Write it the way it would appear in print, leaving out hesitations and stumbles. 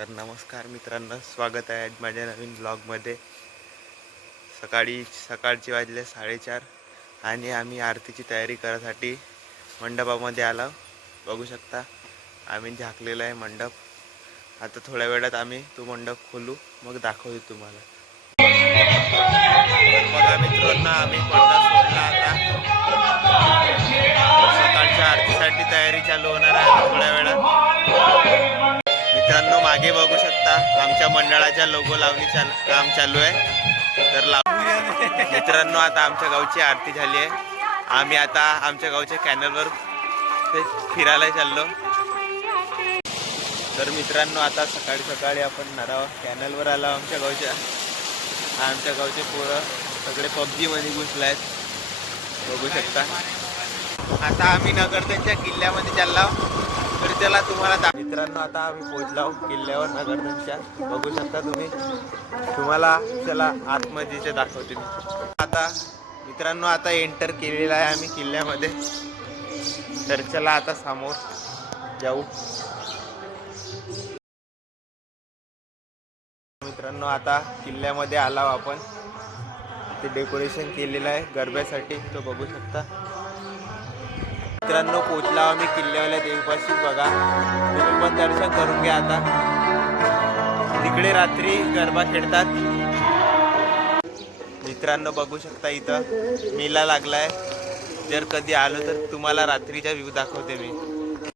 तर नमस्कार मित्रांनो, स्वागत आहे आज माझ्या नवीन ब्लॉगमध्ये। सकाळची वाजले 4:30 आणि आम्ही आरतीची तयारी करायसाठी मंडपामध्ये आलो। बघू शकता आम्ही झाकलेला आहे मंडप। आता थोड्या वेळात आम्ही तो मंडप खोलू, मग दाखवू तुम्हाला। तर बघा मित्रांनो, आम्ही पडदा सोडला। आता सकाळच्या आरतीसाठी तयारी चालू होणार आहे थोड्या वेळात। मित्रांनो, मागे बघू शकता आमच्या मंडळाच्या लोगो लावणी काम चालू आहे। तर मित्रांनो, आता आमच्या गावची आरती झाली आहे। आम्ही आता आमच्या गावच्या कॅनलवर फिरायला चाललो। तर मित्रांनो, आता सकाळी आपण नरावा कॅनलवर आलो। आमच्या गावचे पोरं सगळे PUBG मध्ये घुसले आहेत, बघू शकता। आता आम्ही नगरधनच्या किल्ल्यामध्ये चाललो। तर त्याला तुम्हाला मित्रांनो, आता आम्ही पोहोचलो किल्ल्यावर नगरधनच्या, बघू शकता तुम्ही। तुम्हाला चला आतमध्येचे दाखवते मी। आता मित्रांनो, आता एंटर केलेला आहे आम्ही किल्ल्यामध्ये। तर चला आता समोर जाऊ। मित्रांनो, आता किल्ल्यामध्ये आलो आपण। ते डेकोरेशन केलेलं आहे गरब्यासाठी, तो बघू शकता। मित्रांनो, पोचला आम्ही किल्ल्यावाल्या देवीपाशी, बघा तुम्ही पण दर्शन करून घ्या। आता तिकडे रात्री गरबा खेळतात मित्रांनो, बघू शकता। इथं मेला लागलाय। जर कधी आलो तर तुम्हाला रात्रीचा व्ह्यू दाखवते मी।